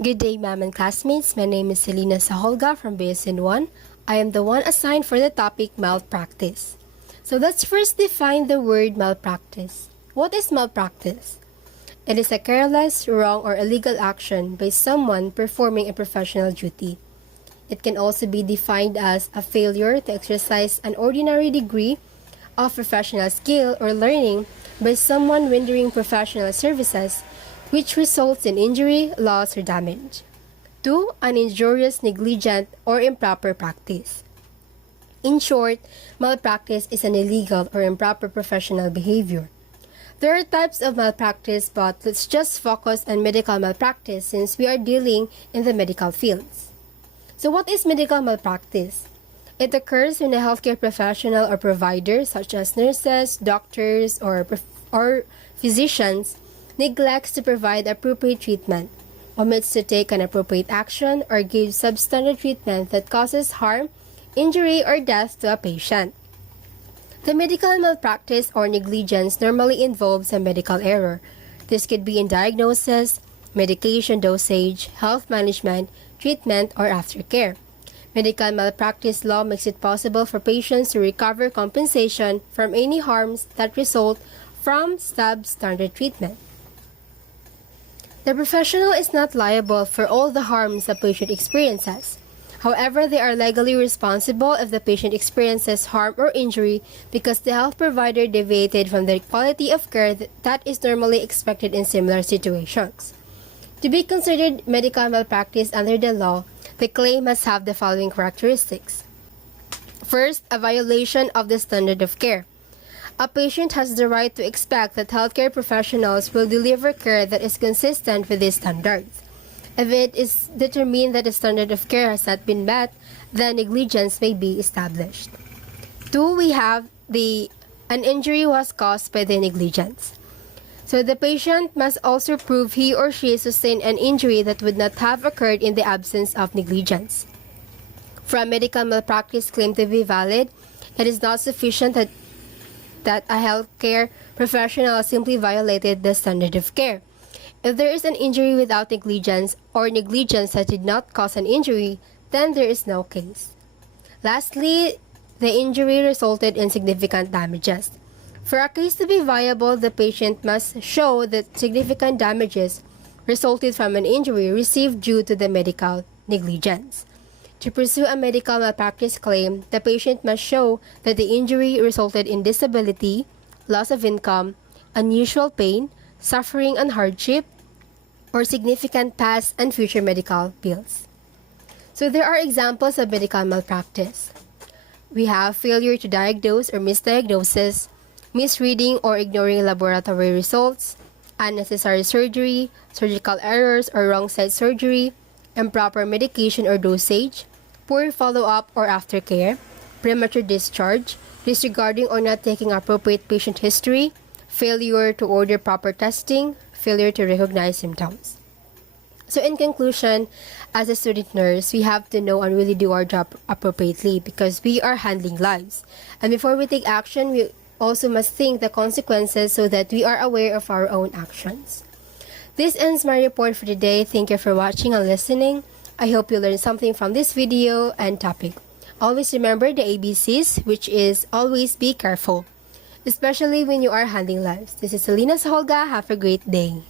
Good day, ma'am and classmates. My name is Selena Saholga from BSN1. I am the one assigned for the topic malpractice. So let's first define the word malpractice. What is malpractice? It is a careless, wrong, or illegal action by someone performing a professional duty. It can also be defined as a failure to exercise an ordinary degree of professional skill or learning by someone rendering professional services which results in injury, loss, or damage. 2. An injurious, negligent, or improper practice. In short, malpractice is an illegal or improper professional behavior. There are types of malpractice, but let's just focus on medical malpractice since we are dealing in the medical fields. So what is medical malpractice? It occurs when a healthcare professional or provider, such as nurses, doctors, or physicians, neglects to provide appropriate treatment, omits to take an appropriate action, or gives substandard treatment that causes harm, injury, or death to a patient. The medical malpractice or negligence normally involves a medical error. This could be in diagnosis, medication dosage, health management, treatment, or aftercare. Medical malpractice law makes it possible for patients to recover compensation from any harms that result from substandard treatment. The professional is not liable for all the harms the patient experiences. However, they are legally responsible if the patient experiences harm or injury because the health provider deviated from the quality of care that is normally expected in similar situations. To be considered medical malpractice under the law, the claim must have the following characteristics. First, a violation of the standard of care. A patient has the right to expect that healthcare professionals will deliver care that is consistent with these standards. If it is determined that the standard of care has not been met, then negligence may be established. 2. We have an injury was caused by the negligence. So the patient must also prove he or she sustained an injury that would not have occurred in the absence of negligence. For a medical malpractice claim to be valid, it is not sufficient that a healthcare professional simply violated the standard of care. If there is an injury without negligence or negligence that did not cause an injury, then there is no case. Lastly, the injury resulted in significant damages. For a case to be viable, the patient must show that significant damages resulted from an injury received due to the medical negligence. To pursue a medical malpractice claim, the patient must show that the injury resulted in disability, loss of income, unusual pain, suffering and hardship, or significant past and future medical bills. So there are examples of medical malpractice. We have failure to diagnose or misdiagnosis, misreading or ignoring laboratory results, unnecessary surgery, surgical errors or wrong site surgery, improper medication or dosage, poor follow-up or aftercare, premature discharge, disregarding or not taking appropriate patient history, failure to order proper testing, failure to recognize symptoms. So in conclusion, as a student nurse, we have to know and really do our job appropriately because we are handling lives. And before we take action, we also must think the consequences so that we are aware of our own actions. This ends my report for today. Thank you for watching and listening. I hope you learned something from this video and topic. Always remember the ABCs, which is always be careful, especially when you are handling lives. This is Selena Saholga. Have a great day.